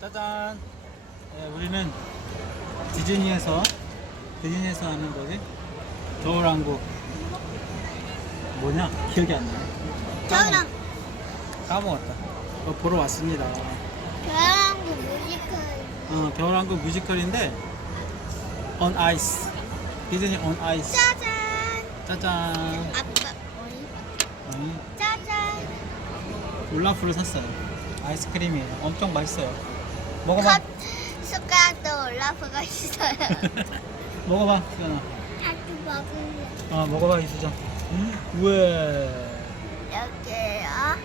짜잔. 네, 우리는 디즈니에서 디즈니에서 하는 거지. 겨울왕국 뭐냐? 기억이 안 나. 저랑 까먹었다. 그거 보러 왔습니다. 저랑도 뮤지컬 어, 겨울왕국 뮤지컬인데 on ice. 디즈니 on ice. 짜잔 짜잔. 아빠 어이 음, 짜잔 올라프를 샀어요. 아이스크림이에요. 엄청 맛있어요. 먹어봐. 컵 숟가락도 올라프가 있어요 먹어봐, 수연아. 다시 먹을래 어, 먹어봐, 이수정. 음, 우와. 여기요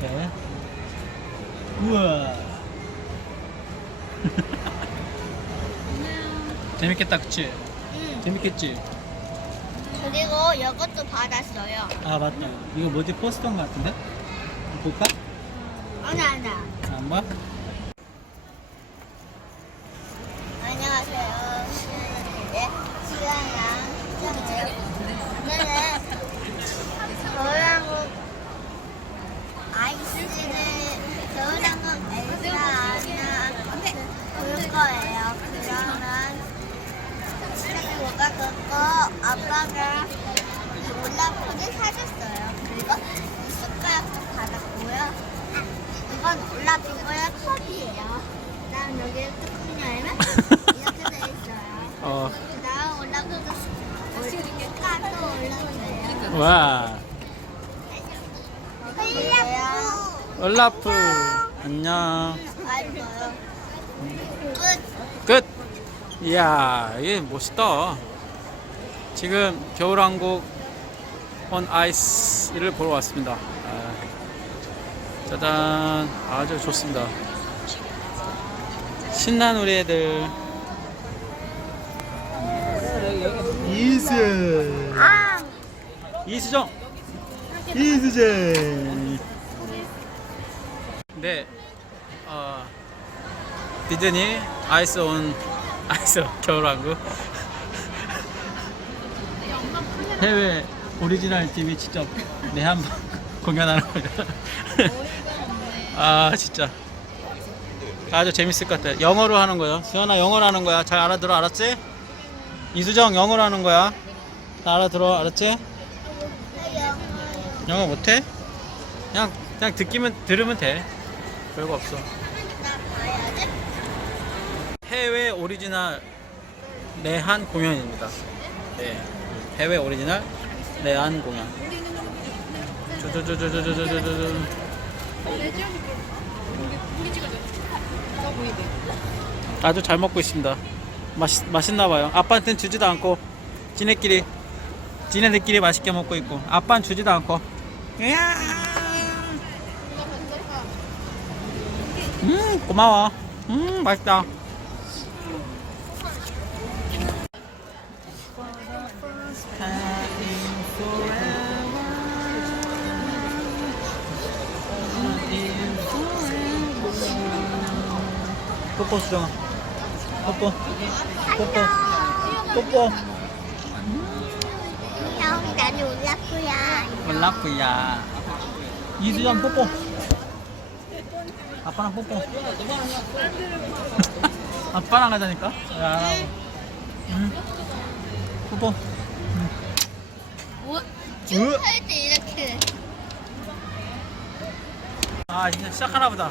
이렇게. 우와. 재밌겠다, 그치? 응 재밌겠지? 그리고 이것도 받았어요 아, 맞다. 이거 뭐지? 포스터인 것 같은데? 볼까? 아니 아니 안 봐? 안녕하세요 네 시간이랑 시간이에요 오늘은 겨울왕국 아이스를 겨울왕국 엘사 아니야 볼 거예요 그러면 뭐가 그거 아빠가 올라프를 사줬어요 그리고 이 숟가락도 받았고요 이건 올라프고요 컵이에요 그다음 여기 뚜껑 열면 이렇게 돼 있어요 어, 그다음 올라프도 숟가락도 올라프예요 와. 흘려프 올라프. 안녕. 끝 끝! 이야, 이게 멋있다. 지금 겨울왕국 on ice를 보러 왔습니다. 아, 짜잔. 아주 좋습니다. 신난 우리 애들. 이수. 아, 이수정. 이수정. 네. 어, 디즈니 아이스 온 아이스 겨울왕국 해외 오리지널 팀이 직접 내한방 공연하는 거죠. 아 진짜 아주 재밌을 것 같아. 영어로 하는 거요. 수연아 영어로 하는 거야. 잘 알아들어 알았지? 이수정 영어로 하는 거야. 다 알아들어 알았지? 영어 못해? 그냥 그냥 듣기만 들으면 돼. 별거 없어. 오리지널 내한 공연입니다. 네, 해외 오리지널 내한 공연. 쪼쪼쪼쪼쪼쪼쪼쪼. 아주 잘 먹고 있습니다. 맛있 맛있나 봐요. 아빠한테는 주지도 않고 지네끼리 지네들끼리 맛있게 먹고 있고 아빠는 주지도 않고. 이야. 음 고마워. 음 맛있다. 뽀뽀 수정아. 뽀뽀. 뽀뽀. 뽀뽀. 형, 나는 올라프야. 올라프야. 이수정 뽀뽀. 아빠랑 뽀뽀. 아빠랑 하자니까? 하고 응. 뽀뽀. 뭐? 으. 할때 이렇게. 아 이제 시작하나 보다